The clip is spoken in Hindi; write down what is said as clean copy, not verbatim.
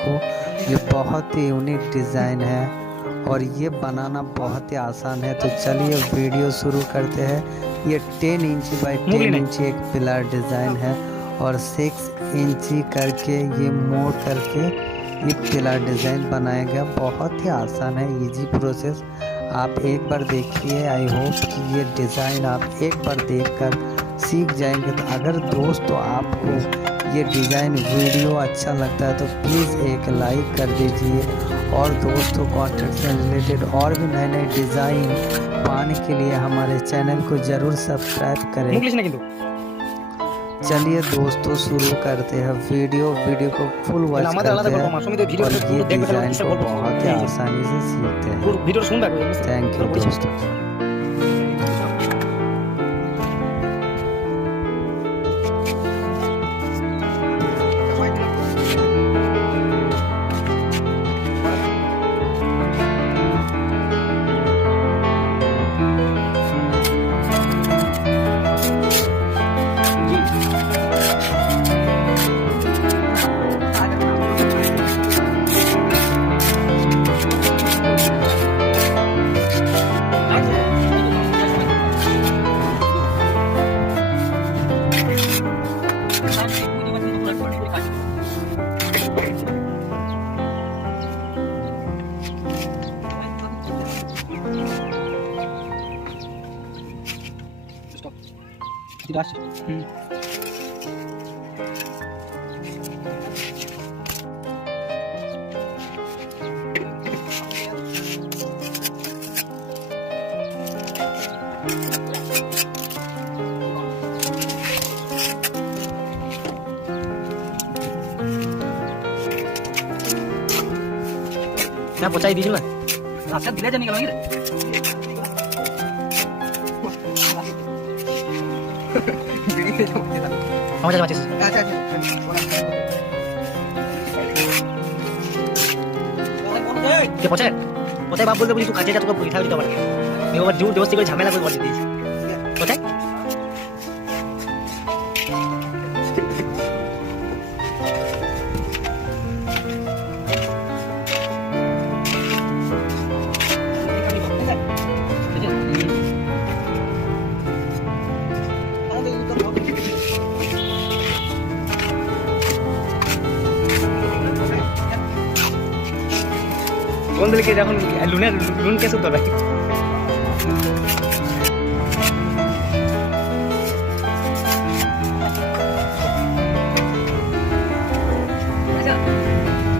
देखो, ये बहुत ही यूनिक डिज़ाइन है और ये बनाना बहुत ही आसान है। तो चलिए वीडियो शुरू करते हैं। ये 10 इंची बाई 10 इंची एक पिलर डिज़ाइन है और 6 इंची करके ये मोड़ करके ये पिलर डिज़ाइन बनाया गया। बहुत ही आसान है, इजी प्रोसेस। आप एक बार देखिए। आई होप कि ये डिज़ाइन आप एक बार देखकर सीख जाएंगे। तो अगर दोस्तों आपको ये डिज़ाइन वीडियो अच्छा लगता है तो प्लीज़ एक लाइक कर दीजिए और दोस्तों कंस्ट्रक्शन रिलेटेड और भी नए नए डिज़ाइन पाने के लिए हमारे चैनल को ज़रूर सब्सक्राइब करें। चलिए दोस्तों शुरू करते हैं वीडियो को फुल वॉच करते हैं और ये डिज़ाइन को बहुत ही आसानी से सीखते हैं। थैंक यू दोस्तों। क्या पहुंचाई दीजिए ना आपसे दिले जाने निकलवाएंगे पहुंचा बात अच्छा क्या पहुंचे बाप बोलते तू काचे जा तो उठा दिया पड़ेगा मैं वो जोर दोस्ती को झमेला कोई कर दी पहुंचे কোন দিকে যখন লুন কেসে উঠবে